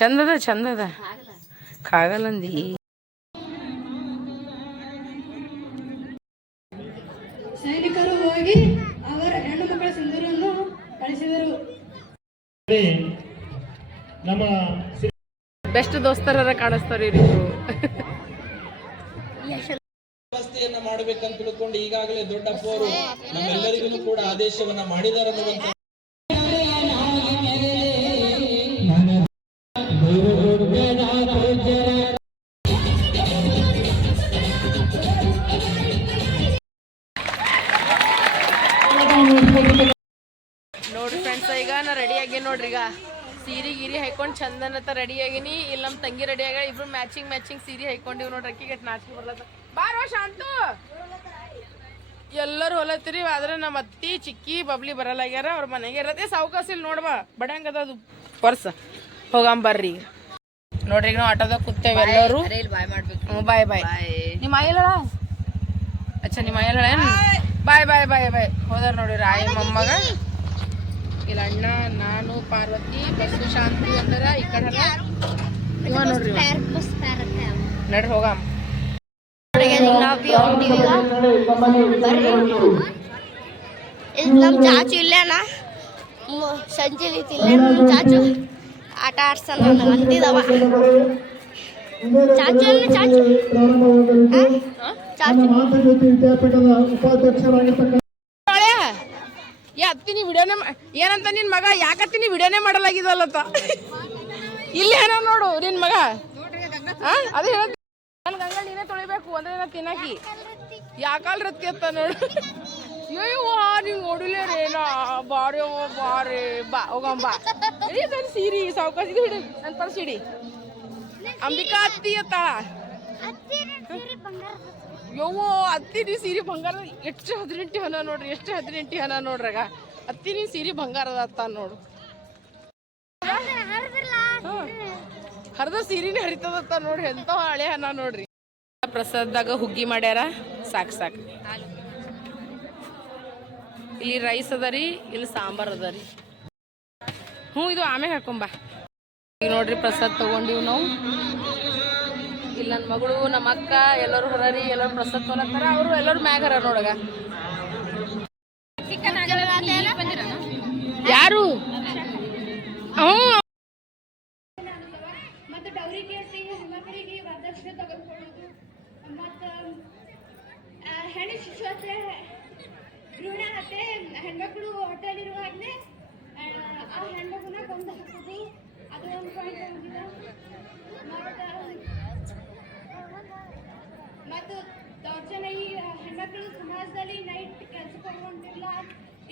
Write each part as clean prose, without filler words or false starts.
ಚಂದದ ಚಂದದ ಕಾಗಲ್ಲಂದಿ. ಸೈನಿಕರು ಹೋಗಿ ಅವರ ಹೆಣ್ಣು ಮಕ್ಕಳ ಸಿಂಧೂರನ್ನು ಕಳಿಸಿದರು. ನಮ್ಮ ಬೆಸ್ಟ್ ದೋಸ್ತರ ಕಾಣಿಸ್ತಾರೆ ಇವರು. ವ್ಯವಸ್ಥೆಯನ್ನ ಮಾಡಬೇಕಂತ ತಿಳ್ಕೊಂಡು ಈಗಾಗಲೇ ದೊಡ್ಡಪ್ಪವರು ನಮ್ಮೆಲ್ಲರಿಗೂ ಕೂಡ ಆದೇಶವನ್ನ ಮಾಡಿದ್ದಾರೆ ಅನ್ನುವಂತ ನೋಡ್ರಿ ಫ್ರೆಂಡ್ಸ್, ಈಗ ನಾ ರೆಡಿ ಆಗಿ ನೋಡ್ರಿ. ಈಗ ಸೀರೆ ಗಿರಿ ಹಾಕೊಂಡು ಚಂದನತ್ತ ರೆಡಿ ಆಗಿನಿ. ಇಲ್ಲಿ ನಮ್ಮ ತಂಗಿ ರೆಡಿ ಆಗ ಇಬ್ರು ಮ್ಯಾಚಿಂಗ್ ಸೀರೆ ಹಾಕೊಂಡಿವ್ ನೋಡ್ರಿ. ಅಕ್ಕಿಗೆ ನಾಚಿಕೆ ಬರ್ಲತ್ತ. ಬಾರೋ ಶಾಂತು, ಎಲ್ಲರೂ ಹೊಲತ್ತೀರಿ. ಆದ್ರೆ ನಮ್ಮ ಅತ್ತಿ ಚಿಕ್ಕಿ ಬಬ್ಲಿ ಬರಲಾಗ್ಯಾರ. ಅವ್ರ ಮನೆಗೆ ಇರತ್ತೆ. ಸಾವುಕಾಸ ಇಲ್ಲಿ ನೋಡ್ಬಾ ಬಡಂಗದ ಅದು ಪರ್ಸ್. ಹೋಗಂಬರ್ರಿ. ನೋಡ್ರಿ ಈಗ ನಾವು ಆಟೋದಾಗ ಕೂತೇವೆ ಎಲ್ಲರೂ. ಬಾಯ್ ಬಾಯ್. ನಿಮ್ಮ ಆಯಿಲ್ಲ ಅಚ್ಚ, ನಿಮ್ಮ ಆಯಿಲ್ಲ ಬಾಯ್ ಬಾಯ್ ಬಾಯ್ ಬಾಯ್. ಹೋದಾರ ನೋಡ್ರಿ ರಾಯಿ ಮೊಮ್ಮಗ. ಇಲ್ಲ ಅಣ್ಣ, ನಾನು, ಪಾರ್ವತಿ, ಬಸ್ಸು, ಶಾಂತಿ ಅಂದರ ಈ ಕಡೆ ಇವ ನೋಡ್ರಿ. ನಡ್ರಿ ಹೋಗಮ್ಮ. ನಮ್ ಚಾಚು ಇಲ್ಲೇನ ಸಂಜೆ ನಮ್ ಚಾಚು ಆಟ ಆಡ್ಸಲ್ಲ ಅಂದಿದವ. ಚಾಚು ಎಲ್ಲ ಚಾಚು ಚಾಚು ಅತ್ತೀನಿ ವಿಡಿಯೋನೇ ಏನಂತ ನಿನ್ ಮಗ ಯಾಕತ್ತೀನಿ ವಿಡಿಯೋನೇ ಮಾಡಲಾಗಿದಲ್ಲತ್ತ. ಇಲ್ಲಿ ಏನೋ ನೋಡು ನಿನ್ ಮಗ. ಅದೇ ಹೇಳ ನನ್ ಗಂಗಲ್ ನೀನೇ ತೊಳಿಬೇಕು ಅಂದ್ರೆ ತಿನ್ನಕಿ ಯಾಕಲ್ ರತ್ತಿ ಅತ್ತ ನೋಡು. ಅಯ್ಯೋ ನೀವ್ ನೋಡಿಲ್ಲ ರೇನಾ ಬಾರಿ ಬಾರಿ ಬಾ ಹೋಗಂಬ. ನನ್ ಸೀರಿ ಸಾವುಕಾಶ ಇದು ಹಿಡಿ, ನನ್ ಪರ್ಸ್ ಹಿಡಿ. ಅಂಬಿಕಾ ಅತ್ತಿ ಅತ್ತ. ಯವ್ವೋ ಅತ್ತಿ ಸೀರೆ ಬಂಗಾರ ಎಷ್ಟು 18 ಹನ ನೋಡ್ರಿ. ಎಷ್ಟು 18 ಹನ ನೋಡ್ರಾಗ ಅತ್ತಿ ನೀ ಸೀರೆ ಬಂಗಾರದ ಅತ್ತ ನೋಡು. ಹರಿದ ಸೀರೆನೇ ಹರಿತದತ್ತ ನೋಡ್ರಿ. ಎಂತ ಹಳೆ ಹನ ನೋಡ್ರಿ. ಪ್ರಸಾದದಾಗ ಹುಗ್ಗಿ ಮಾಡ್ಯಾರ. ಸಾಕು ಸಾಕು. ಇಲ್ಲಿ ರೈಸ್ ಅದ ರೀ, ಇಲ್ಲಿ ಸಾಂಬಾರ್ ಅದ ರೀ. ಇದು ಆಮೇಲೆ ಹಾಕೊಂಬ. ಈಗ ನೋಡ್ರಿ ಪ್ರಸಾದ್ ತಗೊಂಡಿವ್ ನಾವು. ಇಲ್ಲಿ ನನ್ನ ಮಗಳು ನಮ್ಮ ಅಕ್ಕ ಎಲ್ಲರೂ ಹೊರರಿ. ಎಲ್ಲರೂ ಪ್ರಸಾದ್ ತೊಗೊಳತ್ತಾರ. ಅವರು ಎಲ್ಲರೂ ಮ್ಯಾಗ ಹರ ನೋಡಗ. ಯಾರು ಮತ್ತು ಡೌರಿ ಕೇಸಿ ಹೆಣ್ಮಕ್ಳಿಗೆ ವರದಕ್ಷಿಣೆ ತೆಗೆದುಕೊಳ್ಳುವುದು ಮತ್ತು ಹೆಣ್ಣು ಶಿಶು ಹತ್ತೆ ಭ್ರೂಣ ಹತ್ತೆ ಹೆಣ್ಮಕ್ಳು ಹೊಟ್ಟೆಲಿರುವಾಗಲೇ ಆ ಹೆಣ್ಮಗುನ ಕೊಂದು ಹಾಕೋದು ಅದು ಒಂದು ಪಾಯಿಂಟ್ ಆಗಿದೆ. ಮತ್ತು ದೌರ್ಜನ್ಯ ಈ ಹೆಣ್ಮಕ್ಳು ಸಮಾಜದಲ್ಲಿ ನೈಟ್ ಕೆಲಸಕ್ಕೆ ಹೋಗುವಂತಿಲ್ಲ.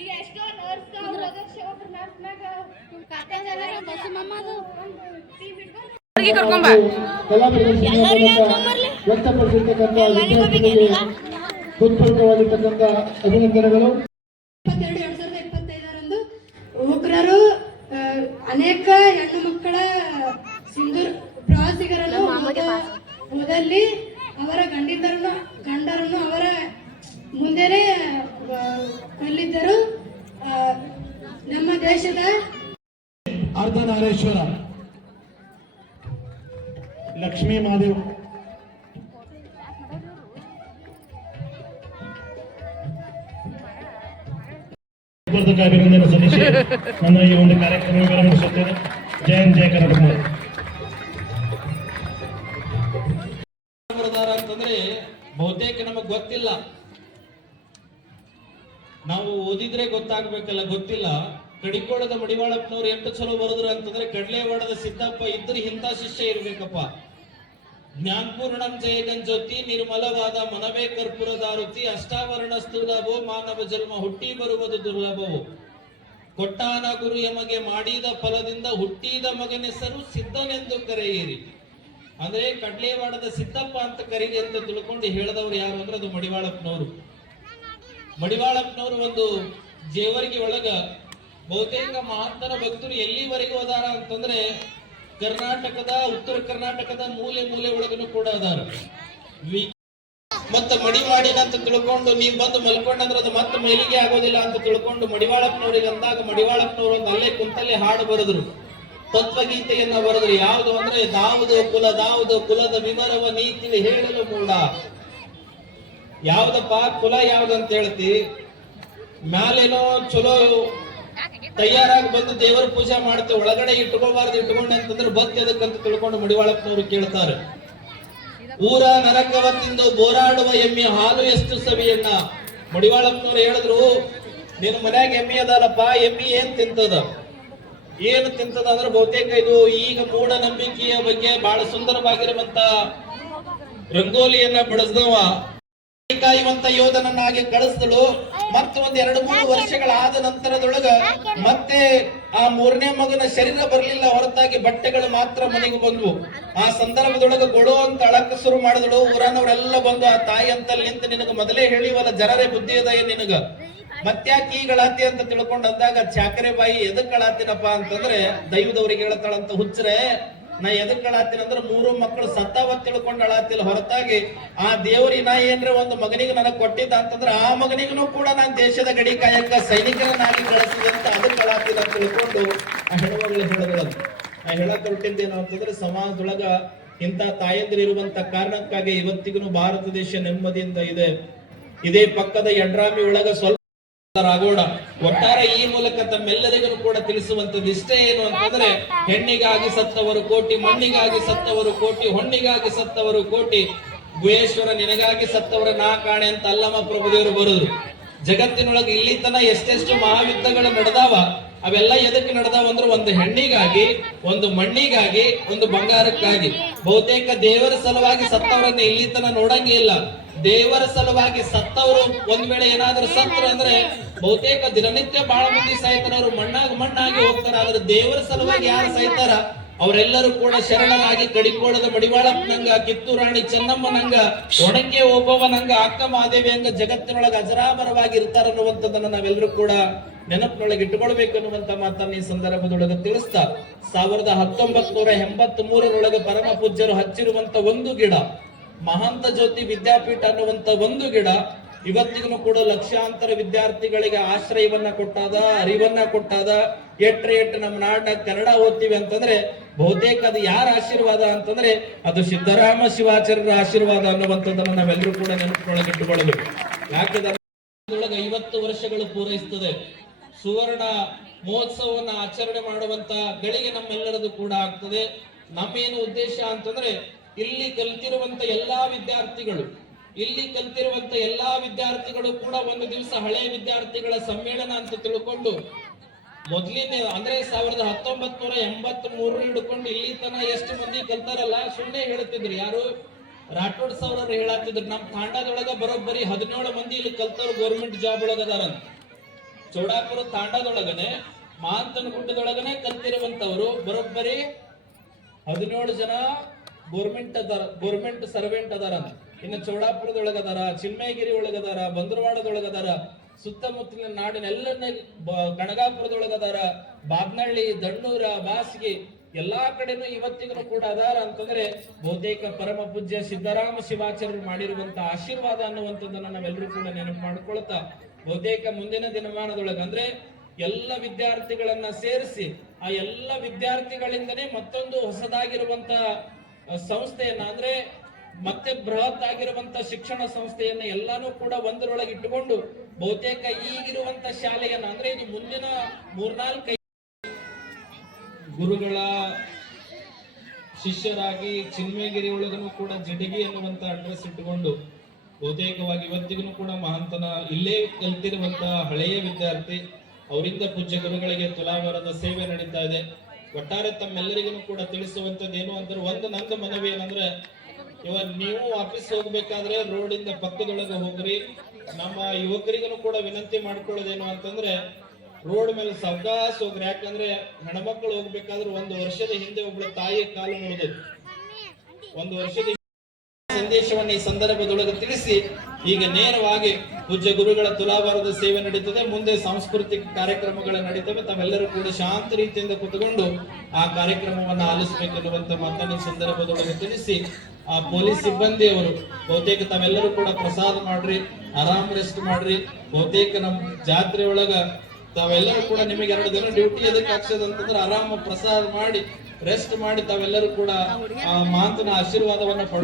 ಈಗ ಎಷ್ಟೋ ನರ್ಸ್ ಒಬ್ರು ನರ್ಸ್ನಾಗ ಹೃತ್ಪೂರ್ವಕವಾಗಿರ್ತಕ್ಕಂಥ ಅಭಿನಂದನೆಗಳು. 22/2025 ಉಗ್ರರು ಅನೇಕ ಹೆಣ್ಣು ಮಕ್ಕಳ ಸಿಂಧೂರ್ ಪ್ರವಾಸಿಗರನ್ನು ಹೋದಲ್ಲಿ ಅವರ ಗಂಡರನ್ನು ಅವರ ಮುಂದೆನೆ ಕೊಲ್ಲಿದ್ದರು. ನಮ್ಮ ದೇಶದ ಅರ್ಧನಾರೇಶ್ವರ ಲಕ್ಷ್ಮೀ ಮಹಾದೇವ್ ಅಭಿನಂದನೆ ಸಲ್ಲಿಸಿ ನನ್ನ ಈ ಒಂದು ಕಾರ್ಯಕ್ರಮ ವಿರಮಿಸುತ್ತೇನೆ. ಜಯ ಕರ್ನಾಟಕ. ಅಂತಂದ್ರೆ ಬಹುತೇಕ ನಮಗ್ ಗೊತ್ತಿಲ್ಲ. ನಾವು ಓದಿದ್ರೆ ಗೊತ್ತಾಗ್ಬೇಕಲ್ಲ, ಗೊತ್ತಿಲ್ಲ. ಕಡಿಕೋಳದ ಮಡಿವಾಳಪ್ಪನವ್ರು ಎಷ್ಟು ಚಲೋ ಬರೆದ್ರು ಅಂತಂದ್ರೆ, ಕಡ್ಲೆವಾಡದ ಸಿದ್ದಪ್ಪ ಇದ್ರೆ ಇಂಥ ಶಿಷ್ಯ ಇರ್ಬೇಕಪ್ಪ. ಜ್ಞಾನಪೂರ್ಣಂ ಜಯಗಂಜ್ಯೋತಿ ನಿರ್ಮಲವಾದ ಮನವೇ ಕರ್ಪೂರದಾರುತಿ ಅಷ್ಟಾವರಣ ಸ್ಥೂಲಭೋ ಮಾನವ ಜನ್ಮ ಹುಟ್ಟಿ ಬರುವುದು ದುರ್ಲಭವು. ಕೊಟ್ಟಾನ ಗುರು ಯಮಗೆ ಮಾಡಿದ ಫಲದಿಂದ ಹುಟ್ಟಿದ ಮಗನೆಸರು ಸಿದ್ಧನೆಂದು ಕರೆಯಿರಿ. ಅಂದ್ರೆ ಕಡ್ಲೆವಾಡದ ಸಿದ್ದಪ್ಪ ಅಂತ ಕರೀರಿ ಅಂತ ತಿಳ್ಕೊಂಡು ಹೇಳಿದವರು ಯಾರು ಅಂದ್ರೆ ಅದು ಮಡಿವಾಳಪ್ಪನವರು. ಮಡಿವಾಳಪ್ಪನವರು ಒಂದು ಜೇವರ್ಗಿ ಒಳಗ ಬಹುತೇಕ ಮಹಾಂತರ ಭಕ್ತರು ಎಲ್ಲಿವರೆಗೂ ಅದಾರ ಅಂತಂದ್ರೆ ಕರ್ನಾಟಕದ ಉತ್ತರ ಕರ್ನಾಟಕದ ಮೂಲೆ ಮೂಲೆ ಒಳಗನು ಕೂಡ ಅದಾರ. ಮತ್ತ ಮಡಿವಾಡಿನ ಅಂತ ತಿಳ್ಕೊಂಡು ನೀವ್ ಬಂದು ಮಲ್ಕೊಂಡ್ರೆ ಅದು ಮತ್ತೆ ಮೇಲಿಗೆ ಆಗೋದಿಲ್ಲ ಅಂತ ತಿಳ್ಕೊಂಡು ಮಡಿವಾಳಪ್ಪನವ್ರಿಗೆ ಅಂದಾಗ ಮಡಿವಾಳಪ್ಪನವ್ರು ಒಂದು ಅಲ್ಲೇ ಕುಂತಲ್ಲೇ ಹಾಡು ಬರೆದ್ರು. ತತ್ವಗೀತೆಯನ್ನ ಬರೆದ್ರು. ಯಾವುದು ಅಂದ್ರೆ ದಾವುದು ಕುಲದ ವಿವರವ ನೀತಿ ಹೇಳಲು ಮೂಡ. ಯಾವ್ದಪ್ಪ ಕುಲ ಯಾವ್ದಂತ ಹೇಳ್ತಿ, ಮ್ಯಾಲೇನೋ ಚಲೋ ತಯಾರಾಗಿ ಬಂದು ದೇವರ ಪೂಜೆ ಮಾಡ್ತೇವೆ, ಒಳಗಡೆ ಇಟ್ಕೋಬಾರ್ದು, ಇಟ್ಕೊಂಡೆ ಅಂತಂದ್ರೆ ಬತ್ತಿ ಅದಕ್ಕಂತ ತಿಳ್ಕೊಂಡು ಮಡಿವಾಳಪ್ಪನವರು ಕೇಳ್ತಾರೆ. ಊರ ನರಕವ ತಿಂದು ಬೋರಾಡುವ ಎಮ್ಮೆ ಹಾಲು ಎಷ್ಟು ಸವಿಯಣ್ಣ. ಮಡಿವಾಳಪ್ಪನವ್ರು ಹೇಳಿದ್ರು, ನಿನ್ನ ಮನ್ಯಾಗ ಎಮ್ಮೆ ಅದಲ್ಲಪ್ಪ, ಎಮ್ಮೆ ಏನ್ ತಿಂತದ ಅಂದ್ರೆ ಬಹುತೇಕ ಇದು ಈಗ ಮೂಢನಂಬಿಕೆಯ ಬಗ್ಗೆ ಬಹಳ ಸುಂದರವಾಗಿರುವಂತ ರಂಗೋಲಿಯನ್ನ ಬಿಡಿಸಿದವ ಕಾಯುವಂತ ಯೋಧನನ್ನಾಗಿ ಕಳಿಸಿದಳು. ಮತ್ತೆ ಒಂದ್ 2-3 ವರ್ಷಗಳಾದ ನಂತರದೊಳಗ ಮತ್ತೆ ಆ 3ನೇ ಮಗನ ಶರೀರ ಬರ್ಲಿಲ್ಲ, ಹೊರತಾಗಿ ಬಟ್ಟೆಗಳು ಮಾತ್ರ ಮನೆಗೆ ಬಂದ್ವು. ಆ ಸಂದರ್ಭದೊಳಗ ಗೊಳೋ ಅಂತ ಅಳಕ ಶುರು ಮಾಡಿದಳು. ಊರನವರೆಲ್ಲ ಬಂದು ಆ ತಾಯಿ ಅಂತ ನಿಂತು, ನಿನಗ ಮೊದಲೇ ಹೇಳಿವಲ್ಲ ಜರರೆ ಬುದ್ಧಿ ಅದ ನಿನಗ, ಮತ್ತ್ಯಾಕೆ ಈಗ ಅಳಾತಿ ಅಂತ ತಿಳ್ಕೊಂಡ್ ಅಂದಾಗ ಚಾಕರೆ ಬಾಯಿ ಎದಕ್ ಅಳಾತಿನಪ್ಪ ಅಂತಂದ್ರೆ ದೈವದವ್ರಿಗೆ ಹೇಳ್ತಾಳಂತ, ಹುಚ್ಚರೆ ನಾ ಎದಕ್ ಅಳಾತೀನಿ ಅಂದ್ರೆ 3 ಮಕ್ಕಳು ಸತ್ತಾವ ತಿಳ್ಕೊಂಡ್ ಅಳಾತಿಲ್ಲ, ಹೊರತಾಗಿ ಆ ದೇವ್ರಿ ನಾ ಏನ್ರ ಒಂದು ಮಗನಿಗೆ ನನಗ್ ಕೊಟ್ಟಿದ್ದ ಅಂತಂದ್ರೆ ಆ ಮಗನಿಗೂ ಕೂಡ ನಾನು ದೇಶದ ಗಡಿ ಕಾಯಕ ಸೈನಿಕರನ್ನಾಗಿ ಕಳಿಸಿದೆ ಅಂತ ಅದಕ್ಕೆ ಅಳಾತಿಲ್ಲ ಅಂತ ತಿಳ್ಕೊಂಡು ಆ ಹೆಣ್ಮಗಳು ಹೇಳಿದಳಂತ. ಆ ಹೇಳಕ್ ಹೊರಟಿದ್ದೇನು ಅಂತಂದ್ರೆ, ಸಮಾಜದೊಳಗ ಇಂಥ ತಾಯಂದಿರು ಇರುವಂತ ಕಾರಣಕ್ಕಾಗಿ ಇವತ್ತಿಗೂ ಭಾರತ ದೇಶ ನೆಮ್ಮದಿಯಿಂದ ಇದೆ. ಇದೇ ಪಕ್ಕದ ಯಡ್ರಾಮಿ ಒಳಗ ಸ್ವಲ್ಪ ಆಗೋಣ. ಒಟ್ಟಾರೆ ಈ ಮೂಲಕ ತಮ್ಮೆಲ್ಲರಿಗೂ ಕೂಡ ತಿಳಿಸುವಂತದ್ದು ಇಷ್ಟೇ, ಏನು ಅಂತಂದ್ರೆ, ಹೆಣ್ಣಿಗಾಗಿ ಸತ್ತವರು ಕೋಟಿ, ಮಣ್ಣಿಗಾಗಿ ಸತ್ತವರು ಕೋಟಿ, ಹೊಣ್ಣಿಗಾಗಿ ಸತ್ತವರು ಕೋಟಿ, ಗುಹೇಶ್ವರ ನಿನಗಾಗಿ ಸತ್ತವರ ನಾ ಕಾಣೆ ಅಂತ ಅಲ್ಲಮ್ಮ ಪ್ರಭುದೇವರು ಬರೋದು. ಜಗತ್ತಿನೊಳಗೆ ಇಲ್ಲಿ ತನ ಎಷ್ಟೆಷ್ಟು ಮಹಾಯುದ್ಧಗಳು ನಡೆದಾವ, ಅವೆಲ್ಲ ಎದಕ್ಕೆ ನಡೆದಾವ ಅಂದ್ರೆ ಒಂದು ಹೆಣ್ಣಿಗಾಗಿ, ಒಂದು ಮಣ್ಣಿಗಾಗಿ, ಒಂದು ಬಂಗಾರಕ್ಕಾಗಿ. ಬಹುತೇಕ ದೇವರ ಸಲುವಾಗಿ ಸತ್ತವರನ್ನ ಇಲ್ಲಿ ತನ ನೋಡಂಗೇ ಇಲ್ಲ. ದೇವರ ಸಲುವಾಗಿ ಸತ್ತವರು ಒಂದ್ ವೇಳೆ ಏನಾದ್ರೂ ಸತ್ರ ಅಂದ್ರೆ ಬಹುತೇಕ ದಿನನಿತ್ಯ ಬಹಳ ಮಂದಿ ಸಾಯ್ತಾರ, ಅವರು ಮಣ್ಣಾಗಿ ಹೋಗ್ತಾರ. ಆದ್ರೆ ದೇವರ ಸಲುವಾಗಿ ಯಾರು ಸಾಯ್ತಾರ ಅವರೆಲ್ಲರೂ ಕೂಡ ಶರಣರಾಗಿ ಕಡಿಕೋಳದ ಮಡಿವಾಳಪ್ಪನಂಗ, ಕಿತ್ತೂರಾಣಿ ಚೆನ್ನಮ್ಮನಂಗ, ಒಣಕೆ ಓಬವ್ವನಂಗ, ಅಕ್ಕ ಮಹಾದೇವಿ ಹಂಗ ಜಗತ್ತಿನೊಳಗೆ ಅಜರಾಮರವಾಗಿ ಇರ್ತಾರ ಅನ್ನುವಂಥದ್ದನ್ನ ನಾವೆಲ್ಲರೂ ಕೂಡ ನೆನಪಿನೊಳಗೆ ಇಟ್ಟುಕೊಳ್ಬೇಕು ಅನ್ನುವಂತ ಮಾತನ್ನ ಈ ಸಂದರ್ಭದೊಳಗೆ ತಿಳಿಸ್ತಾ, 1983 ಪರಮ ಪೂಜ್ಯರು ಹಚ್ಚಿರುವಂತ ಒಂದು ಗಿಡ, ಮಹಾಂತ ಜ್ಯೋತಿ ವಿದ್ಯಾಪೀಠ ಅನ್ನುವಂತ ಒಂದು ಗಿಡ ಇವತ್ತಿಗೂ ಕೂಡ ಲಕ್ಷಾಂತರ ವಿದ್ಯಾರ್ಥಿಗಳಿಗೆ ಆಶ್ರಯವನ್ನ ಕೊಟ್ಟಾದ, ಅರಿವನ್ನ ಕೊಟ್ಟಾದ. ಎಟ್ರೆ ನಮ್ಮ ನಾಡಿನ ಕನ್ನಡ ಓದ್ತೀವಿ ಅಂತಂದ್ರೆ ಬಹುತೇಕ ಅದು ಯಾರ ಆಶೀರ್ವಾದ ಅಂತಂದ್ರೆ ಅದು ಸಿದ್ದರಾಮ ಶಿವಾಚಾರ್ಯರ ಆಶೀರ್ವಾದ ಅನ್ನುವಂಥದ್ದನ್ನ ನಾವೆಲ್ಲರೂ ಕೂಡ ನೆನಪಿನೊಳಗೆ ಇಟ್ಟುಕೊಳ್ಳಬೇಕು. ಯಾಕಂದ್ರೆ 50 ವರ್ಷಗಳು ಪೂರೈಸ್ತದೆ. ಸುವರ್ಣ ಮಹೋತ್ಸವವನ್ನ ಆಚರಣೆ ಮಾಡುವಂತ ಗಳಿಗೆ ನಮ್ಮೆಲ್ಲರದು ಕೂಡ ಆಗ್ತದೆ. ನಮ್ಮೇನು ಉದ್ದೇಶ ಅಂತಂದ್ರೆ, ಇಲ್ಲಿ ಕಲ್ತಿರುವಂತ ಎಲ್ಲಾ ವಿದ್ಯಾರ್ಥಿಗಳು ಕೂಡ ಒಂದು ದಿವಸ ಹಳೆಯ ವಿದ್ಯಾರ್ಥಿಗಳ ಸಮ್ಮೇಳನ ಅಂತ ತಿಳ್ಕೊಂಡು ಮೊದಲಿನ ಅಂದ್ರೆ 1983 ಹಿಡ್ಕೊಂಡು ಇಲ್ಲಿ ತನ ಎಷ್ಟು ಮಂದಿ ಕಲ್ತಾರಲ್ಲ, ಸುಮ್ಮನೆ ಹೇಳ್ತಿದ್ರು. ಯಾರು ರಾಠೋಡ್ ಸರ್ ಹೇಳತ್ತಿದ್ರು, ನಮ್ ತಾಂಡದೊಳಗ ಬರೋಬ್ಬರಿ 17 ಮಂದಿ ಇಲ್ಲಿ ಕಲ್ತವ್ರು ಗೌರ್ಮೆಂಟ್ ಜಾಬ್ ಒಳಗದಾರಂತ. ಚೌಡಾಪುರ ತಾಂಡದೊಳಗನೆ, ಮಾಂತನ ಗುಡ್ಡದೊಳಗನೆ ಕಲ್ತಿರುವಂತವ್ರು ಬರೋಬ್ಬರಿ 17 ಜನ ಗೋರ್ಮೆಂಟ್ ಸರ್ವೆಂಟ್ ಅದಾರಂತ. ಇನ್ನು ಚೌಡಾಪುರದೊಳಗದಾರ, ಚಿನ್ಮಯಗಿರಿ ಒಳಗದಾರ, ಬಂದ್ರವಾಡದೊಳಗದಾರ, ಸುತ್ತಮುತ್ತಲಿನ ನಾಡಿನ ಎಲ್ಲ ಕನಗಾಪುರದೊಳಗದಾರ, ಬಾಗ್ನಳ್ಳಿ, ದಣ್ಣೂರ, ಬಾಸ್ಗಿ ಎಲ್ಲಾ ಕಡೆನೂ ಇವತ್ತಿಗೂ ಕೂಡ ಅದಾರ ಅಂತಂದ್ರೆ ಬಹುತೇಕ ಪರಮ ಪೂಜ್ಯ ಸಿದ್ದರಾಮ ಶಿವಾಚಾರ್ಯರು ಮಾಡಿರುವಂತ ಆಶೀರ್ವಾದ ಅನ್ನುವಂಥದ್ದನ್ನ ನಾವೆಲ್ಲರೂ ಕೂಡ ನೆನಪು ಮಾಡ್ಕೊಳ್ತಾ, ಬಹುತೇಕ ಮುಂದಿನ ದಿನಮಾನದೊಳಗ ಅಂದ್ರೆ ಎಲ್ಲ ವಿದ್ಯಾರ್ಥಿಗಳನ್ನ ಸೇರಿಸಿ ಆ ಎಲ್ಲ ವಿದ್ಯಾರ್ಥಿಗಳಿಂದನೇ ಮತ್ತೊಂದು ಹೊಸದಾಗಿರುವಂತ ಸಂಸ್ಥೆಯನ್ನ, ಅಂದ್ರೆ ಮತ್ತೆ ಬೃಹತ್ ಆಗಿರುವಂತ ಶಿಕ್ಷಣ ಸಂಸ್ಥೆಯನ್ನ ಎಲ್ಲಾನು ಕೂಡ ಒಂದರೊಳಗೆ ಇಟ್ಟುಕೊಂಡು ಬಹುತೇಕ ಈಗಿರುವಂತ ಶಾಲೆಯನ್ನ, ಅಂದ್ರೆ ಇದು ಮುಂದಿನ 3-4 ಗುರುಗಳ ಶಿಷ್ಯರಾಗಿ ಚಿನ್ಮಯಗಿರಿ ಒಳಗನು ಕೂಡ ಜಡಗಿ ಅನ್ನುವಂತ ಅಡ್ರೆಸ್ ಇಟ್ಟುಕೊಂಡು ಬಹುತೇಕವಾಗಿ ಇವತ್ತಿಗೂ ಕೂಡ ಮಹಾಂತನ ಇಲ್ಲೇ ಕಲ್ತಿರುವಂತ ಹಳೆಯ ವಿದ್ಯಾರ್ಥಿ, ಅವರಿಂದ ಪೂಜ್ಯ ಗುರುಗಳಿಗೆ ತುಲಾಭಾರದ ಸೇವೆ ನಡೀತಾ ಇದೆ. ಒಟ್ಟಾರೆ ತಮ್ಮೆಲ್ಲರಿಗೂ ಕೂಡ ತಿಳಿಸುವಂತದ್ದು ಏನು ಅಂದ್ರೆ, ಒಂದು ನಂದು ಮನವಿ ಏನಂದ್ರೆ, ನೀವು ಆಫೀಸ್ ಹೋಗ್ಬೇಕಾದ್ರೆ ರೋಡಿಂದ ಪಕ್ಕದೊಳಗೆ ಹೋಗ್ರಿ. ನಮ್ಮ ಯುವಕರಿಗೂ ಕೂಡ ವಿನಂತಿ ಮಾಡ್ಕೊಳ್ಳೋದೇನು ಅಂತಂದ್ರೆ, ರೋಡ್ ಮೇಲೆ ಸಾವಕಾಶ ಹೋಗ್ರಿ. ಯಾಕಂದ್ರೆ ಹೆಣ್ಮಕ್ಳು ಹೋಗ್ಬೇಕಾದ್ರೆ 1 ವರ್ಷದ ಹಿಂದೆ ಒಬ್ಳು ತಾಯಿ ಕಾಲು ಮುರಿದು 1 ವರ್ಷದ ಸಂದೇಶವನ್ನು ಈ ಸಂದರ್ಭದೊಳಗೆ ತಿಳಿಸಿ, ಈಗ ನೇರವಾಗಿ ಪೂಜ್ಯ ಗುರುಗಳ ತುಲಾಭಾರದ ಸೇವೆ ನಡೀತದೆ. ಮುಂದೆ ಸಾಂಸ್ಕೃತಿಕ ಕಾರ್ಯಕ್ರಮಗಳು ನಡೀತವೆ. ತಾವೆಲ್ಲರೂ ಕೂಡ ಶಾಂತ ರೀತಿಯಿಂದ ಕುತ್ಕೊಂಡು ಆ ಕಾರ್ಯಕ್ರಮವನ್ನು ಆಲಿಸಬೇಕೆನ್ನುವಂತ ಮಾತನ್ನ ಈ ಸಂದರ್ಭದೊಳಗೆ ತಿಳಿಸಿ, ಆ ಪೊಲೀಸ್ ಸಿಬ್ಬಂದಿಯವರು ಬಹುತೇಕ ತಾವೆಲ್ಲರೂ ಕೂಡ ಪ್ರಸಾದ ಮಾಡ್ರಿ, ಆರಾಮ್ ರೆಸ್ಟ್ ಮಾಡ್ರಿ. ಬಹುತೇಕ ನಮ್ಮ ಜಾತ್ರೆ ಒಳಗ ತಾವೆಲ್ಲರೂ ಕೂಡ ನಿಮಗೆ 2 ದಿನ ಡ್ಯೂಟಿ ಎದಕ್ಕೆ ಆಗ್ತದೆ ಅಂತಂದ್ರೆ ಆರಾಮ ಪ್ರಸಾದ ಮಾಡಿ ರೆಸ್ಟ್ ಮಾಡಿ ತಾವೆಲ್ಲರೂ ಕೂಡ ಆ ಮಾತನ ಆಶೀರ್ವಾದವನ್ನ ಪಡ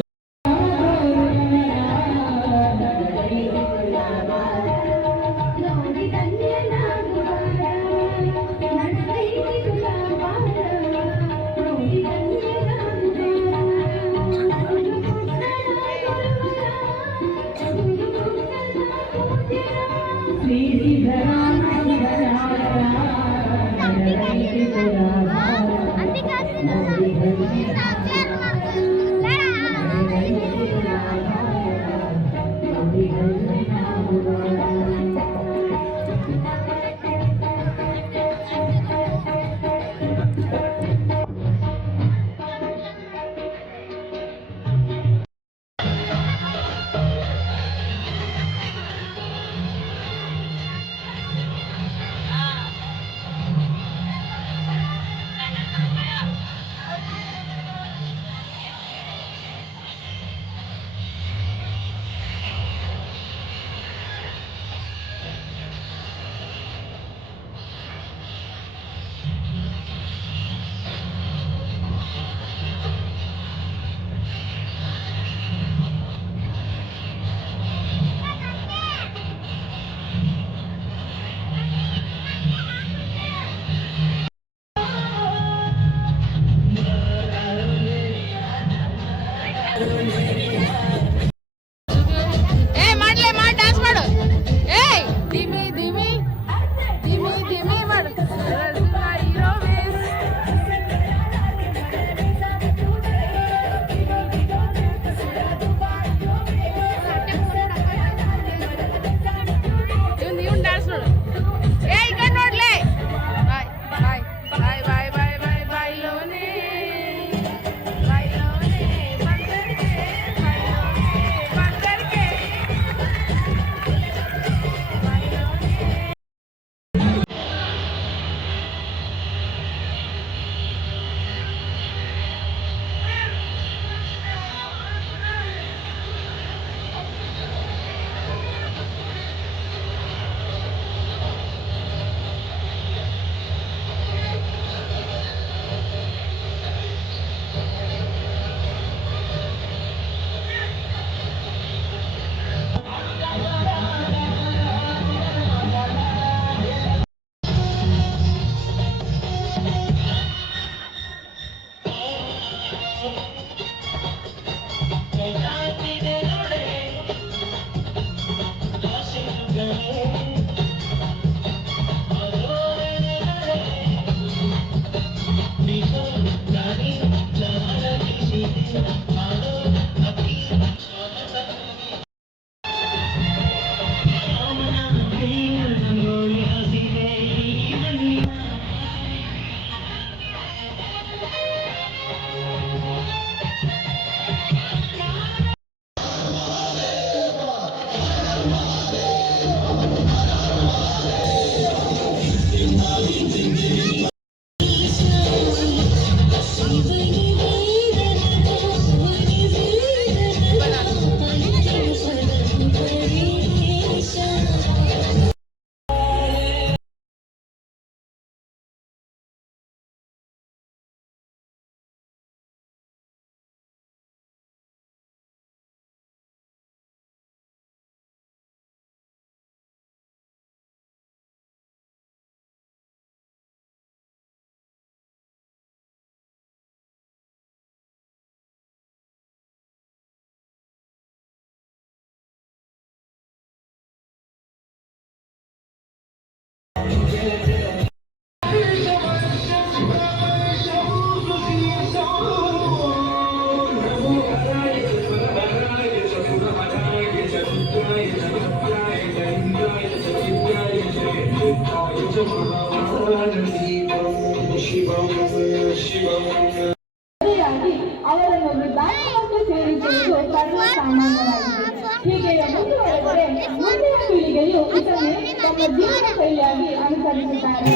ಅವರನ್ನು ವಿಧಾನವನ್ನು ಸೇರಿಸುವುದು ಸರ್ವ ಸಾಮಾನ್ಯವಾಗಿದೆ. ಹೀಗೆ ಮುಂದುವರೆದರೆ ಮುಂದಿನ ಪೀಳಿಗೆಯು ಇದನ್ನೇ ತಮ್ಮ ಜೀವನ ಶೈಲಿಯಾಗಿ ಅನುಸರಿಸುತ್ತಾರೆ.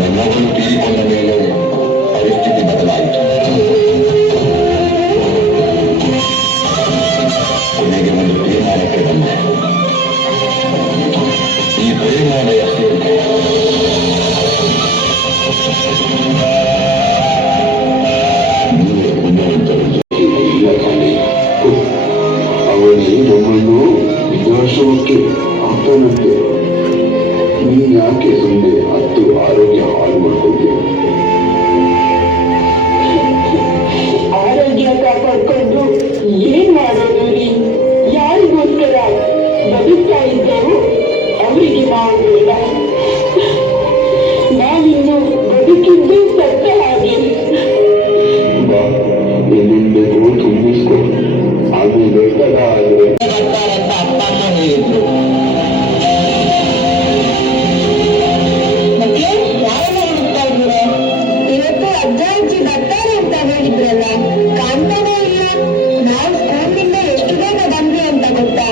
ನನ್ನನ್ನು ತೀರಿಕೊಂಡ ಮೇಲೆ ಪರಿಸ್ಥಿತಿ ಬದಲಾಯಿತು. ಕೊನೆಗೆ ಒಂದು ತೀರ್ಮಾನಕ್ಕೆ ಬಂದೆ. ಈ ಪರಿಮಾಣ ಅದು ಬೆಟ್ಟದ ಅಂತ ಅಪ್ಪ ಅಮ್ಮ ಹೇಳಿದ್ರು. ಮತ್ತೆ ಯಾರೆಲ್ಲ ಹುಡುಕ್ತಾ ಇದ್ದೀರಾ? ಇವತ್ತು ಅಜ್ಜ ಅಜ್ಜಿ ಬರ್ತಾರೆ ಅಂತ ಹೇಳಿದ್ರಲ್ಲ, ಕಾಣ್ತಾನೇ ಇಲ್ಲ. ನಾವು ಸ್ಕೂಲಿಂದ ಎಷ್ಟು ಬೇಗ ಬಂದ್ವಿ ಅಂತ ಗೊತ್ತಾ?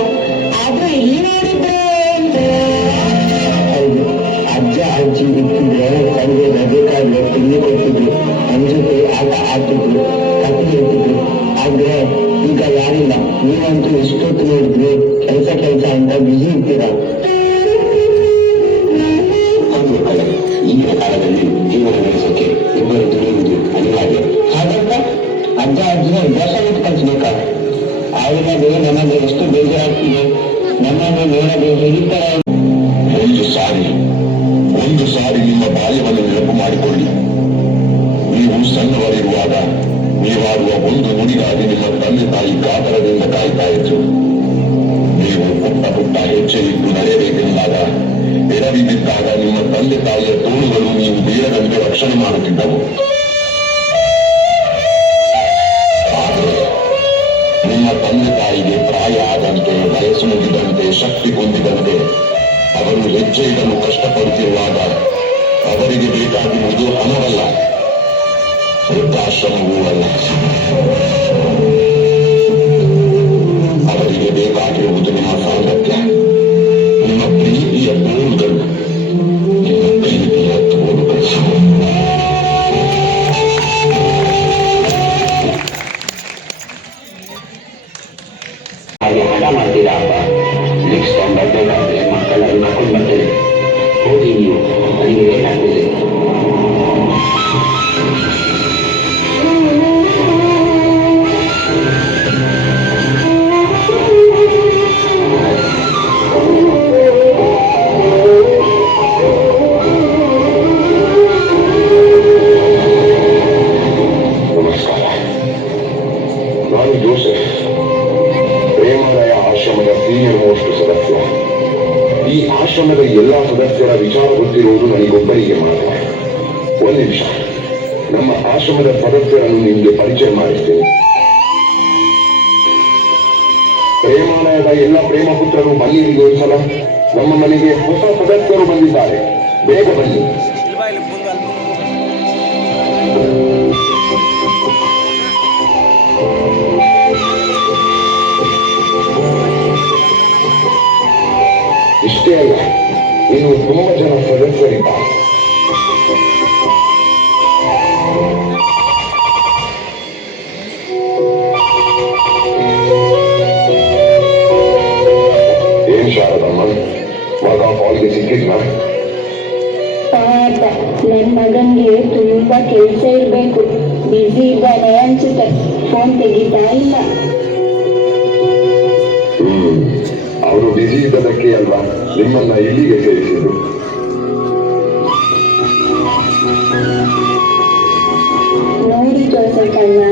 ಆದ್ರೆ ಇಲ್ಲಿ ನೋಡಿದ್ರೆ ಹೌದು, ಅಜ್ಜ ಅಜ್ಜಿ ಇರ್ತಿದ್ರೆ ಸಂಜೆ ರಜೆ ಕಾಲ ತಿಂಡಿ ಕೊಡ್ತಿದ್ರು, ನಮ್ ಜೊತೆ ಆಟ ಆಡ್ತಿದ್ರು, ಕಥೆ ಹೇಳ್ತಿದ್ರು. ಆದ್ರೆ ಈಗ ಯಾರಿಲ್ಲ. ನೀವಂತೂ ಎಷ್ಟೊತ್ತು ನೋಡಿದ್ರು ಕೆಲಸ ಅಂತ ಬಿಸಿ ಇರ್ತೀರಾ. ಈಗಿನ ಕಾಲದಲ್ಲಿ ಜೀವನ ನಡೆಸೋಕೆ ಇಬ್ಬರು ದುಡಿಯುವುದು ಅನಿವಾರ್ಯ. ಹಾಗಂತ ಅಜ್ಜ ಅಜ್ಜಿನ ವಿದೇಶ ಬಿಟ್ಟು ಕಳಿಸ್ಬೇಕಾ? ಅವರಿಗೆ ನಮಗೆ ಎಷ್ಟು ಬೇಜಾರಾಗ್ತಿದೆ. ನಮ್ಮನ್ನು ನೋಡದೆ ಹೇಗಿರ್ತಾರೆ. ಒಂದು ಸಾರಿ ನಿಮ್ಮ ಬಾಲ್ಯವನ್ನು ನೆನಪು ಮಾಡಿಕೊಳ್ಳಿ. ನೀವು ಸಣ್ಣವರಿರುವಾಗ ನೀವಾಡುವ ಒಂದು ನುಡಿಗಾಗಿ ನಿಮ್ಮ ತಂದೆ ತಾಯಿ ಕಾತರದಿಂದ ಕಾಯ್ತಾ ಇದ್ರು. ನೀವು ಪುಟ್ಟ ಹೆಜ್ಜೆ ಇಟ್ಟು ನಡೆಯಬೇಕೆಂದಾಗ ಎಡವಿ ಬಿದ್ದಾಗ ನಿಮ್ಮ ತಂದೆ ತಾಯಿಯ ತೋಳುಗಳು ನೀವು ಬೇಡದಂತೆ ರಕ್ಷಣೆ ಮಾಡುತ್ತಿದ್ದವು. ಆದರೆ ನಿಮ್ಮ ತಂದೆ ತಾಯಿಗೆ ಪ್ರಾಯ ಆದಂತೆ, ವಯಸ್ಸು ಮುಗಿದಂತೆ, ಶಕ್ತಿ ಹೊಂದಿದಂತೆ ಅವರು ಹೆಜ್ಜೆ ಇಡಲು ಕಷ್ಟಪಡುತ್ತಿರುವಾಗ ಅವರಿಗೆ ಬೇಕಾಗಿರುವುದು ಹಣವಲ್ಲ, ವೃದ್ಧಾಶ್ರಮವೂ ಅಲ್ಲ. ಅವರಿಗೆ ಬೇಕಾಗಿರುವುದು ನಿಮ್ಮ ಸಾಮರ್ಥ್ಯ, ನಿಮ್ಮ ಪ್ರೀತಿಯ ತೋಳುಗಳು, ನಿಮ್ಮ ಪ್ರೀತಿಯ ತೋಳುಗಳು. ಹಾಗೆ ಹಠ ಮಾಡ್ತೀರಾ ಅಪ್ಪ? ನೆಕ್ಸ್ಟ್ ಟೈಮ್ ಬರ್ಬೇಕಾದ್ರೆ ಮಕ್ಕಳನ್ನು ಮಾಡ್ಕೊಂಡು ಬರ್ತೇನೆ. ಹೋಗಿ ನೀವು, ನನಗೆ ಬೇಕಾಗ್ತದೆ. ನಮಸ್ಕಾರ, ನಾನು ಜೋಸೆಫ್, ಪ್ರೇಮಾಲಯ ಆಶ್ರಮದ ಸೀನಿಯರ್ ಮೋಸ್ಟ್ ಸದಸ್ಯ. ಈ ಆಶ್ರಮದ ಎಲ್ಲಾ ಸದಸ್ಯರ ವಿಚಾರ ಗೊತ್ತಿರುವುದು ನನಗೊಬ್ಬರಿಗೆ ಮಾತ್ರ. ಒಂದು ನಿಮಿಷ, ನಮ್ಮ ಆಶ್ರಮದ ಸದಸ್ಯರನ್ನು ನಿಮಗೆ ಪರಿಚಯ ಮಾಡಿಸ್ತೇನೆ. ಪ್ರೇಮಾಲಯದ ಎಲ್ಲ ಪ್ರೇಮಪುತ್ರರು ಬನ್ನಿ. ಈಗ ಒಂದ್ಸಲ ನಮ್ಮ ಮನೆಗೆ ಹೊಸ ಸದಸ್ಯರು ಬಂದಿದ್ದಾರೆ. ಬೇಗ ಬನ್ನಿ. ಇಷ್ಟೇ ಅಲ್ಲ, ಇನ್ನು ತುಂಬಾ ಜನ ಸದಸ್ಯರಿದ್ದಾರೆ. ಏನ್ ಶಾರದಮ್ಮ, ಮಗ ಕಾಲ್ಗೆ ಸಿಕ್ಕಿದ್ನ? ಪಾಪ, ನನ್ನ ಮಗನ್ಗೆ ತುಂಬಾ ಕೆಲಸ ಇರ್ಬೇಕು. ಬಿಸಿ ಇದ್ದಾನೆ ಅನ್ಸುತ್ತೆ, ಫೋನ್ ತೆಗಿತಾ ಇಲ್ಲ. ಅವರು ಬಿಸಿ ಇದ್ದದಕ್ಕೆ ಅಲ್ವಾ ನಿಮ್ಮನ್ನ ಇಲ್ಲಿಗೆ ಸೇರಿಸಿದ್ರು. ನೋಡಿ ಜೋಸೆಫ್ ಅಣ್ಣ,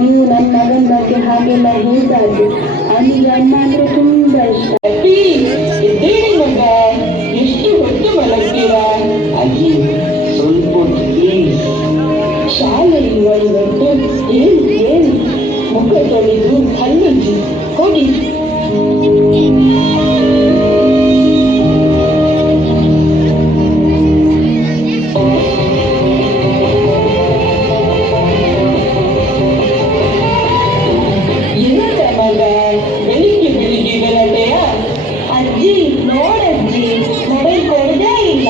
ನೀವು ನನ್ನ ಮಗನ ಬಗ್ಗೆ ಹಾಗೆಲ್ಲ ಹೇಳ್ಬಾರ್ದು. ಅವನಿಗೆ ಅಮ್ಮ ಅಂದ್ರೆ ತುಂಬಾ ಇಷ್ಟ. ಎಷ್ಟು ಹೊತ್ತು ಮಲಗ್ತೀರಾ? ಅಜ್ಜಿ ಸ್ವಲ್ಪ ಶಾಲೆಯಲ್ಲಿ ಇವತ್ತು ಏನು ಮುಖ ತೊಳೆದು ಹಲ್ಲುಜ್ಜಿ ಹೋಗಿ. ಅಜ್ಜಿ ನೋಡಜ್ಜಿ, ಮೊಬೈಲ್ ಕೊಡದೇ ಇಲ್ಲ.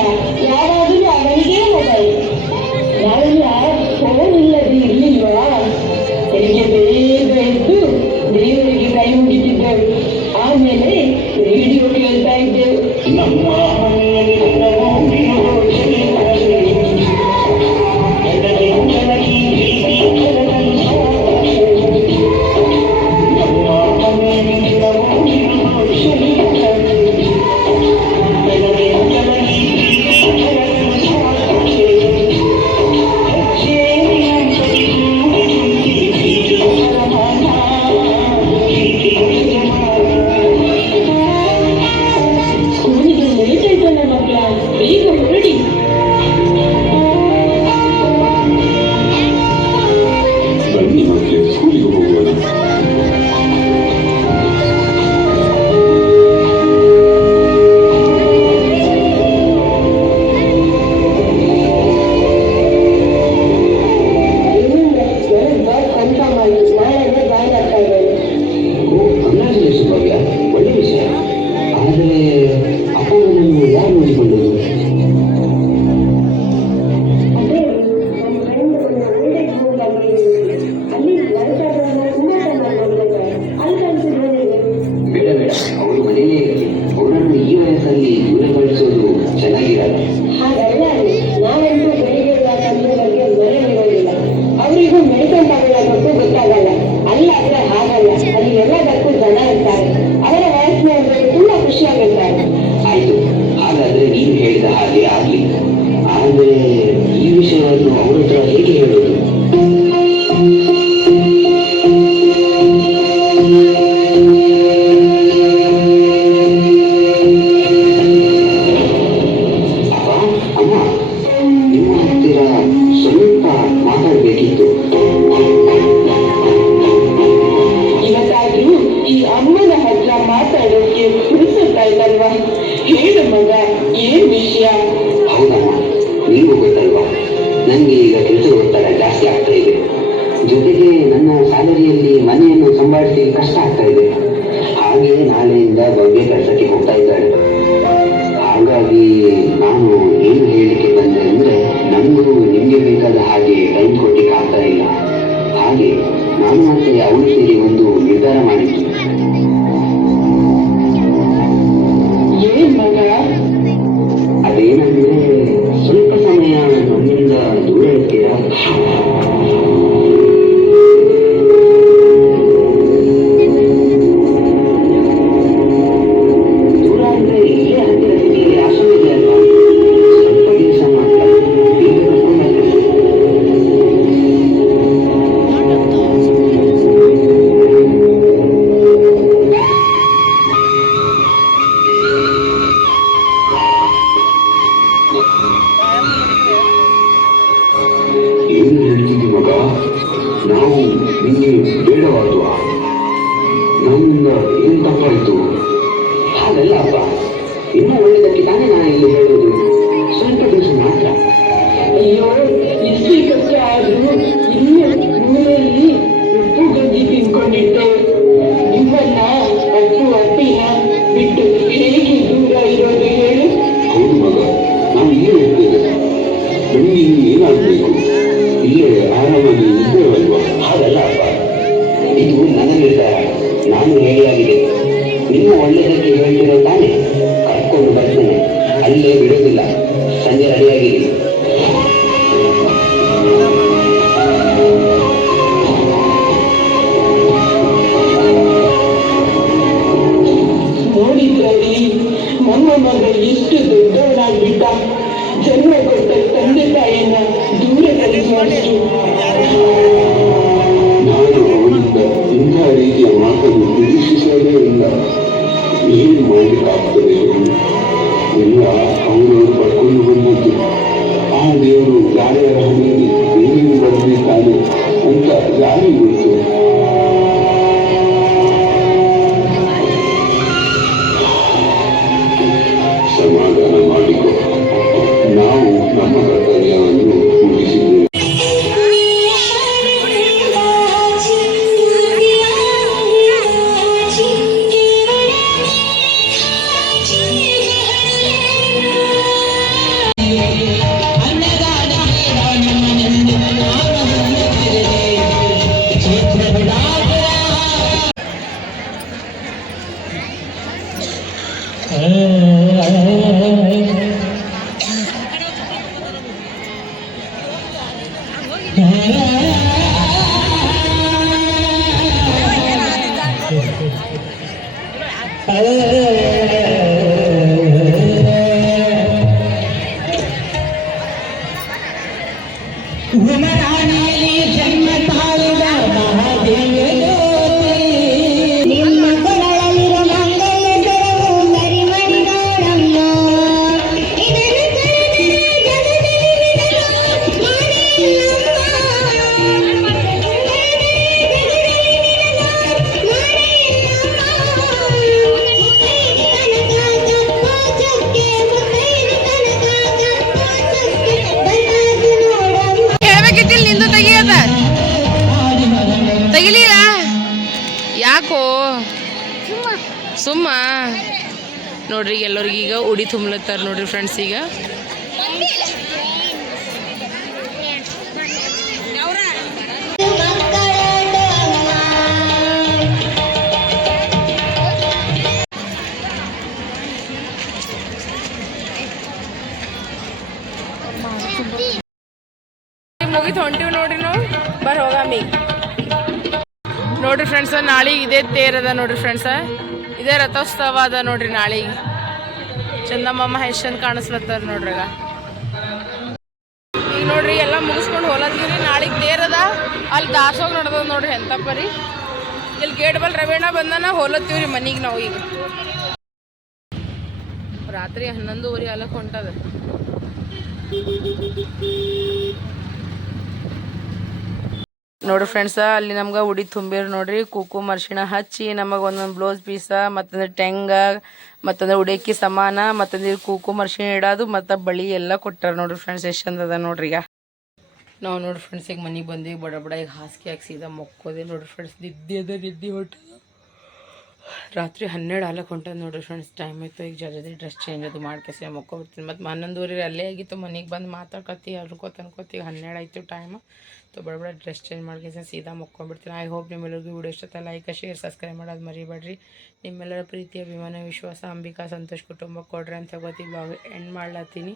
ಯಾರಾದ್ರೂ ಅವನಿಗೆ ಮೊಬೈಲ್. ನಾವೆಲ್ಲ ಫೋನ್ ಇಲ್ಲದೆ ಇರ್ಲಿಲ್ವಾ? ಬೆಳಿಗ್ಗೆ ಬೇಗ ಎದ್ದು ದೇವರಿಗೆ ಕೈ ಮುಗಿತಿದ್ದೆವು. ಆಮೇಲೆ ರೇಡಿಯೋ ಏನಂತ ಹೇಳೋದಕ್ಕೂ ಗೊತ್ತಾಗಲ್ಲ. ಅಲ್ಲಾದ್ರೆ ಹಾಗಲ್ಲ, ಅಲ್ಲಿ ಎಲ್ಲದಕ್ಕೂ ಜನ ಇರ್ತಾರೆ. ಅವರ ವಯಸ್ಸಿನ ತುಂಬಾ ಖುಷಿಯಾಗಿರ್ತಾರೆ. ಆಯ್ತು, ಹಾಗಾದ್ರೆ ನೀನು ಹೇಳಿದ ಹಾಗೆ ಆಗ್ಲಿ. ಆದ್ರೆ ಈ ವಿಷಯವನ್ನು ಅವ್ರ ಹತ್ರ ಹೇಗೆ ಹೇಳೋದು? ಅಮ್ಮ, ನಿಮ್ಮ ಹತ್ತಿರ ಸ್ವಲ್ಪ ಮಾತಾಡ್ಬೇಕಿತ್ತು. ಇವತ್ತಾದ್ರೂ ಈ ಅಮ್ಮನ ಹತ್ರ ಮಾತಾಡೋಕೆ ಪುರುಸೊತ್ತಾಯ್ತಲ್ವಾ? ಹೇಳು ಮಗ, ಏನ್ ವಿಷಯ? ಹೌದಮ್ಮ, ನಿಮಗೂ ಗೊತ್ತಲ್ವಾ, ನನಗೆ ಈಗ ಕೆಲಸದ ಒತ್ತಡ ಜಾಸ್ತಿ ಆಗ್ತಾ ಇದೆ. ಜೊತೆಗೆ ನನ್ನ ಸ್ಯಾಲರಿಯಲ್ಲಿ ಮನೆಯನ್ನು ಸಂಭಾಳಿಸಿ ಕಷ್ಟ ಆಗ್ತಾ ಇದೆ. ಹಾಗೆ ನಾಳೆಯಿಂದ ಭವ್ಯ ಕೆಲಸಕ್ಕೆ ಹೋಗ್ತಾ ಇದ್ದಾಳೆ. ಹಾಗಾಗಿ ನಾನು ಏನು ಹೇಳಲಿಕ್ಕೆ ಬಂದೆ ಅಂದ್ರೆ, ನಮಗೂ ನಿಮಗೆ ಬೇಕಾದ ಹಾಗೆ ಟೈಮ್ ಕೊಟ್ಟಿಗೆ ಆಗ್ತಾ ಇಲ್ಲ. ಹಾಗೆ ನಾನು ಮತ್ತೆ ಅವಳು ಸೇರಿ ಒಂದು ನಿರ್ಧಾರ ಮಾಡಿದ್ವಿ. ಏನ್ ಮಗ? ಅದೇನಂದ್ರೆ, ಸ್ವಲ್ಪ ಸಮಯ ನಮ್ಮಿಂದ ದೂರ ಇರ್ತೀರಾ? ದೂರ ಅಂದ್ರೆ ಇಲ್ಲೇ ಹತ್ತಿರದಲ್ಲಿ ಆಶ್ರಮ ಇದೆ ಅಲ್ವಾ? ಸ್ವಲ್ಪ ದಿವಸ ಮಾತ್ರ ಬೇಗ ಕರ್ಕೊಂಡು ಬರ್ತೀನಿ. ಏನು ಹೇಳ್ತಿದ್ದಿ ಮಗ? ನಾವು ನಿಮಗೆ ಬೇಡವಾದ್ವ? ನಮ್ಮಿಂದ ಏನು ತಪ್ಪಾಯ್ತು? ಹಾಗಲ್ಲ ಅಪ್ಪ, ಇನ್ನೂ ಒಳ್ಳೆದಕ್ಕೆ ತಾನೇ ನಾನು ಇಲ್ಲಿ ಹೇಳೋದು. ಸ್ವಲ್ಪ ದಿವಸ ಮಾತ್ರ. ಅಯ್ಯೋ, ಇಷ್ಟೇ ಕಷ್ಟ ಆದ್ರೂ ಇಲ್ಲೇ ಮೂಲೆಯಲ್ಲಿ ಉಪ್ಪು ಗಂಜಿ ತಿನ್ಕೊಂಡಿದ್ದೆ. ನಿಮ್ಮನ್ನ ಅಪ್ಪು ಅಪ್ಪಿನ ಬಿಟ್ಟು ಹೇಗೆ ದೂರ ಇರೋದು ಹೇಳು? ಹೌದು ಮಗ, ನಾವು ಇಲ್ಲೇ ಹೋಗ್ತೇವೆ. ನಮಗೆ ಇನ್ನು ಏನಾಗಬೇಕು? ಇಲ್ಲೇ ಆರಾಮಾಗಿ ಇದ್ದೇವಲ್ವಾ? ಹಾಗಲ್ಲ ಅಪ್ಪ, ಇದು ನನ್ನ ನಿರ್ಧಾರ. ನಾನು ಹೇಳಿಯಾಗಿದೆ. ನಿಮ್ಮ ಒಳ್ಳೆಯದಕ್ಕೆ ಹೇಳ್ತಿರೋ ತಾನೇ. ಕರ್ಕೊಂಡು ಬರ್ತೇನೆ, ಅಲ್ಲೇ ಬಿಡೋದಿಲ್ಲ. ಸಂಜೆ ರೆಡಿಯಾಗಿರಿ. ನೋಡಿದ್ರಲ್ಲಿ ನಮ್ಮ ಮಗ ಎಷ್ಟು ದೊಡ್ಡವನಾಗ್ಬಿಟ್ಟ. ಜನ್ಮ ಕೊಟ್ಟ ತಂದೆ ತಾಯಿಯನ್ನ ದೂರ ಕಳಿಸುವಷ್ಟು. ನಾನು ಅವನಿಂದ ಇಂಥ ರೀತಿಯ ಮಾತನ್ನು ನಿರೀಕ್ಷಿಸಲೇ ಇಲ್ಲ. ಏನು ಮಾಡಲಿಕ್ಕಾಗ್ತದೆ? ಎಲ್ಲ ಅವನವರು ಪಡ್ಕೊಂಡು ಬಂದದ್ದು. ಆ ದೇವರು ಯಾರ್ಯಾರ ಹಣೆಯಲ್ಲಿ ಏನೇನು ಬರಬೇಕಾನೆ ಅಂತ ಯಾರಿಗೂ ಗೊತ್ತು. ಸಮಾಧಾನ ಮಾಡಿಕೊ, ನಾವು ನಮ್ಮ ಕರ್ತವ್ಯವನ್ನು ಮುಗಿಸಿದ್ದೇವೆ. ಹೇಳ್ಬೇಕಿತ್ತಿಲ್ ನಿಂದು ತೆಗಿಯದ ತೆಗಿಲಿಲ್ಲ ಯಾಕೋ ಸುಮ್ಮ ನೋಡ್ರಿ ಎಲ್ಲರಿಗೀಗ ಉಡಿ ತುಂಬಲತ್ತಾರ ನೋಡ್ರಿ ಫ್ರೆಂಡ್ಸ್. ಈಗ ಮುಗಿತು ಹೊಂಟಿವಿ ನೋಡ್ರಿ ನಾವು. ಬರ್ ಹೋಗಾಮಿ. ನೋಡ್ರಿ ಫ್ರೆಂಡ್ಸ, ನಾಳೆಗೆ ಇದೇ ತೇರದ ನೋಡ್ರಿ ಫ್ರೆಂಡ್ಸ, ಇದೇ ರಥೋತ್ಸವ ಅದ ನೋಡ್ರಿ ನಾಳೆಗೆ. ಚಂದಮಾಮ ಎಷ್ಟು ಚಂದ ಕಾಣಿಸ್ಲತ್ತಾರ ನೋಡ್ರಿ. ಈಗ ನೋಡ್ರಿ ಎಲ್ಲ ಮುಗಿಸ್ಕೊಂಡು ಹೋಲತ್ತೀರಿ. ನಾಳೆಗೆ ತೇರದ ಅಲ್ಲಿ ದಾಸೋಗ ನಡೆದ ನೋಡ್ರಿ ಎಂತಪ್ಪರಿ. ಇಲ್ಲಿ ಗೇಟ್ ಬಲ್ ರವೇಣ ಬಂದನ ಹೋಲತ್ತೀವ್ರಿ ಮನಿಗೆ ನಾವು. ಈಗ ರಾತ್ರಿ 11:30 ಅಲ್ಲಕ್ಕೆ ಹೊಂಟದ. ನೋಡ್ರಿ ಫ್ರೆಂಡ್ಸ, ಅಲ್ಲಿ ನಮ್ಗೆ ಉಡಿ ತುಂಬಿರ್ ನೋಡ್ರಿ. ಕುಂಕುಮ ಅರಿಶಿಣ ಹಚ್ಚಿ ನಮಗೆ ಒಂದೊಂದು ಬ್ಲೌಸ್ ಪೀಸ, ಮತ್ತಂದ್ರೆ ಟೆಂಗ, ಮತ್ತಂದ್ರೆ ಉಡೇಕಿ ಸಮಾನ, ಮತ್ತಂದ್ರೆ ಕುಂಕುಮ ಅರಿಶಿಣ ಇಡೋದು, ಮತ್ತು ಬಳಿ ಎಲ್ಲ ಕೊಟ್ಟಾರ ನೋಡ್ರಿ ಫ್ರೆಂಡ್ಸ್. ಎಷ್ಟು ಚಂದ ಅದ ನೋಡ್ರಿ. ಈಗ ನಾವು ನೋಡ್ರಿ ಫ್ರೆಂಡ್ಸ್ ಈಗ ಮನೆಗೆ ಬಂದ್ವಿ. ಬಡ ಬಡ ಈಗ ಹಾಸಿಗೆ ಹಾಕಿ ಸೀದಾ ಮಕ್ಕೋದೆ ನೋಡ್ರಿ ಫ್ರೆಂಡ್ಸ್. ನಿದ್ದೆ ಹೊಟ್ಟೆ ರಾತ್ರಿ 12 ಆಲಕ್ಕೆ ಹೊಂಟದ ನೋಡ್ರಿ ಫ್ರೆಂಡ್ಸ್. ಟೈಮ್ ಆಯಿತು. ಈಗ ಜಲ್ದಿ ಡ್ರೆಸ್ ಚೇಂಜ್ ಅದು ಮಾಡ್ಕೇಸಿ ಮಕ್ಕೊಬಿಡ್ತೀನಿ. ಮತ್ತು 11:30 ಅಲ್ಲೇ ಆಗಿತ್ತು. ಮನೆಗೆ ಬಂದು ಮಾತಾಡ್ಕೊತಿ ಅನ್ಕೋತಿ ಈಗ 12 ಆಯಿತು ಟೈಮ್. ಬಡ ಡ್ರೆಸ್ ಚೇಂಜ್ ಮಾಡ್ಕೇಸಿ ಸೀದಾ ಮಕ್ಕೊಂಡ್ಬಿಡ್ತೀನಿ. ಐ ಹೋಪ್ ನಿಮ್ಮೆಲ್ಲರಿಗೂ ವಿಡಿಯೋ ಇಷ್ಟ. ಲೈಕ್, ಶೇರ್, ಸಬ್ಸ್ಕ್ರೈಬ್ ಮಾಡೋದು ಮರಿಬೇಡ್ರಿ. ನಿಮ್ಮೆಲ್ಲರ ಪ್ರೀತಿ, ಅಭಿಮಾನ, ವಿಶ್ವಾಸ ಅಂಬಿಕಾ ಸಂತೋಷ್ ಕುಟುಂಬ ಕೊಡ್ರಿ ಅಂತ ಹೇಳ್ಕೊತಿ ಬ್ಲಾಗ್ ಎಂಡ್ ಮಾಡ್ಲತ್ತೀನಿ.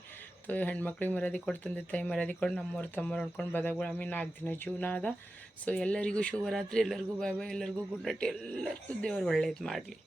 ಹೆಣ್ಮಕ್ಳಿಗೆ ಮರ್ಯಾದೆ ಕೊಟ್ಟು, ತಂದೆ ತಾಯಿ ಮರ್ಯಾದೆ ಕೊಟ್ಟು, ನಮ್ಮವ್ರು ತಮ್ಮವ್ರು ಅಂದ್ಕೊಂಡು ಬದಗಳು 4 ದಿನ ಜೀವನ ಅದ. ಎಲ್ಲರಿಗೂ ಶುಭರಾತ್ರಿ. ಎಲ್ಲರಿಗೂ ಬಾಯ್ ಬಾಯ್. ಎಲ್ಲರಿಗೂ ಗುಡ್ ನೈಟ್. ಎಲ್ಲರಿಗೂ ದೇವ್ರು ಒಳ್ಳೇದು ಮಾಡಲಿ.